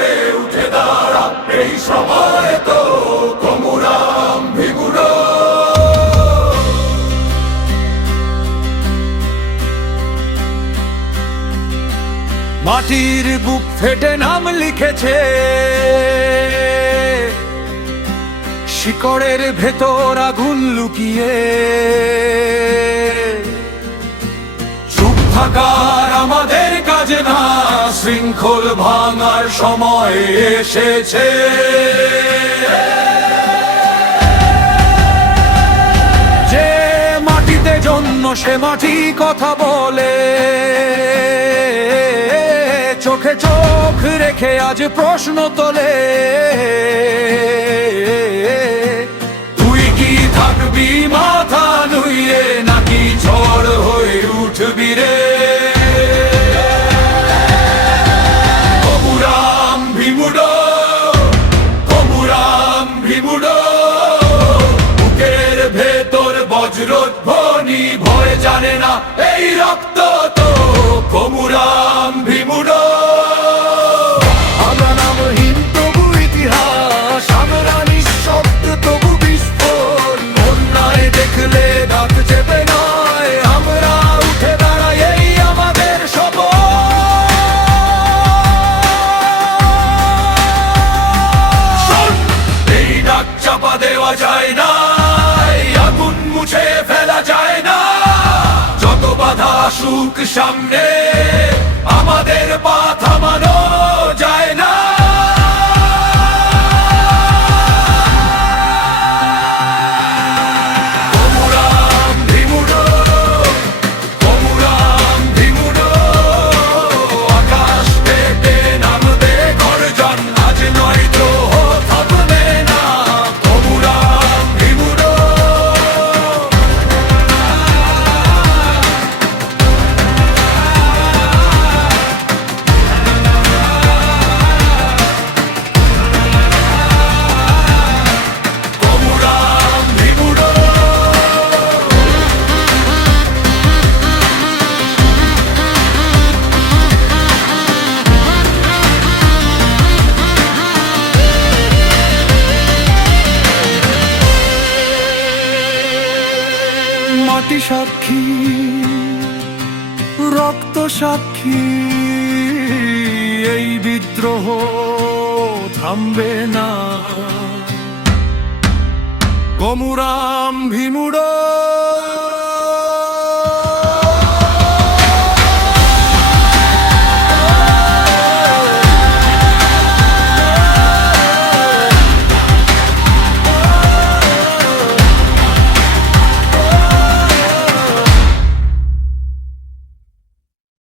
দাঁড়াবে উঠে দাঁড়া, এই সময় তো কমুরাম ভিমুরো। মাটির বুক ফেটে নাম লিখেছে, শিকড়ের ভেতর আগুন লুকিয়ে। চুপ থাকার আমাদের কাজে না, শৃঙ্খল ভাঙার সময় এসেছে। যে মাটিতে জন্ম সে মাটি কথা বলে, চোখে চোখ রেখে আজ প্রশ্ন তোলে। তুই কি থাকবি মাথা নুইয়ে, নাকি ঝড় হয়ে উঠবি রে? কমুরাম ভিমুরো, কমুরাম ভিমুরো। বুকের ভেতর বজ্রধ্বনি, ভয় জানে না এই রক্ত তো কমুরাম ভিমুরো। আমরা নামহীন তবু ইতিহাস, আমরা নিঃশব্দ তবু বিস্ফোরণ। অন্যায় দেখলে দাঁত চেপে নয়, আমরা উঠে দাঁড়াই, এই আমাদের শপথ। এই ডাক চাপা দেওয়া যায় না, এই আগুন মুছে ফেলা যায় না। যত বাধা আসুক সামনে, আমাদের পা থামানো যায় না। কমুরাম ভিমুরো, কমুরাম ভিমুরো। আকাশ ফেটে নামবে গর্জন, আজ নয় তো থামবে না। কমুরাম ভিমুরো। কমুরাম ভিমুরো। মাটি সাক্ষী, রক্ত সাক্ষী, এই বিদ্রোহ থামবে না। কমুরাম ভিমুরো।